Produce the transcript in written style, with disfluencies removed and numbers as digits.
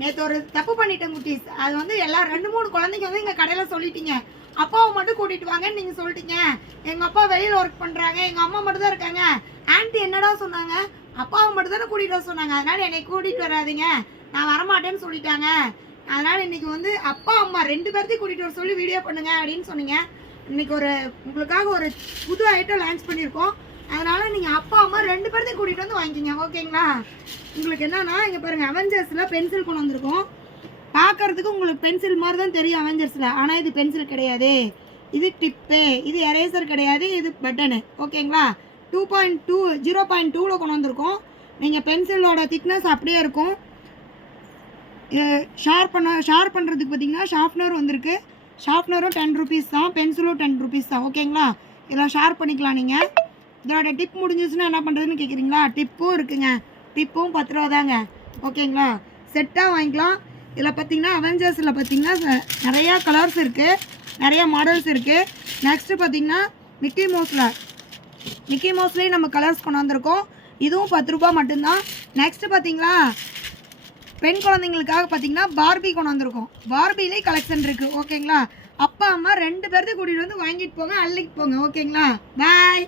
நேற்று ஒரு தப்பு பண்ணிட்டேன் குட்டீஸ். அது வந்து எல்லாம் 2-3 குழந்தைங்க வந்து எங்கள் கடையில் சொல்லிட்டீங்க, அப்பாவை மட்டும் கூட்டிகிட்டு வாங்கன்னு நீங்கள் சொல்லிட்டீங்க. எங்கள் அப்பா வெளியில் ஒர்க் பண்ணுறாங்க, எங்கள் அம்மா மட்டும் தான் இருக்காங்க. ஆன்ட்டி என்னடா சொன்னாங்க, அப்பாவை மட்டும் தானே கூட்டிகிட்டு வர சொன்னாங்க, அதனால் என்னை கூட்டிகிட்டு வராதிங்க, நான் வரமாட்டேன்னு சொல்லிட்டாங்க. அதனால் இன்றைக்கி வந்து அப்பா அம்மா 2 பேர்த்தையும் கூட்டிகிட்டு வர சொல்லி வீடியோ பண்ணுங்க அப்படின்னு சொன்னீங்க. இன்றைக்கி உங்களுக்காக ஒரு புது ஐட்டம் லான்ச் பண்ணியிருக்கோம். அதனால் நீங்கள் அப்பா அம்மா 2 பேர்த்தையும் கூட்டிகிட்டு வந்து வாங்கிக்கிங்க, ஓகேங்களா? உங்களுக்கு என்னன்னா இங்கே பாருங்கள், அவெஞ்சர்ஸில் பென்சில் கொண்டு வந்திருக்கோம். பார்க்குறதுக்கு உங்களுக்கு பென்சில் மாதிரி தான் தெரியும் அவெஞ்சர்ஸில், ஆனால் இது பென்சில் கிடையாது, இது டிப்பு, இது எரேசர் கிடையாது, இது பட்டனு, ஓகேங்களா? 0.2ல் கொண்டு வந்திருக்கோம். நீங்கள் பென்சிலோட திக்னஸ் அப்படியே இருக்கும். ஷார்ப் பண்ணுறதுக்கு பார்த்தீங்கன்னா ஷார்ப்னர் வந்திருக்கு. ஷார்ப்னரும் 10 ருபீஸ் தான், பென்சிலும் 10 ருபீஸ் தான், ஓகேங்களா? இதில் ஷார்ப் பண்ணிக்கலாம். நீங்கள் இதோட டிப் முடிஞ்சிச்சுன்னா என்ன பண்ணுறதுன்னு கேட்குறீங்களா? டிப்பும் இருக்குங்க, டிப்பும் 10 ரூபா தாங்க, ஓகேங்களா? செட்டாக வாங்கிக்கலாம். இதில் பார்த்தீங்கன்னா அவெஞ்சர்ஸில் பார்த்தீங்கன்னா நிறையா கலர்ஸ் இருக்குது, நிறையா மாடல்ஸ் இருக்குது. நெக்ஸ்ட்டு பார்த்தீங்கன்னா மிக்கி மவுஸ்லேயும் நம்ம கலர்ஸ் கொண்டு வந்திருக்கோம். இதுவும் 10 ரூபா மட்டும்தான். நெக்ஸ்ட்டு பார்த்தீங்களா பெண் குழந்தைங்களுக்காக பார்த்தீங்கன்னா பார்பி கொண்டு வந்திருக்கோம். பார்பிலே கலெக்ஷன் இருக்குது, ஓகேங்களா? அப்பா அம்மா 2 பேர்த்தையும் கூட்டிகிட்டு வந்து வாங்கிட்டு போங்க, அள்ளிட்டு போங்க, ஓகேங்களா? பாய்.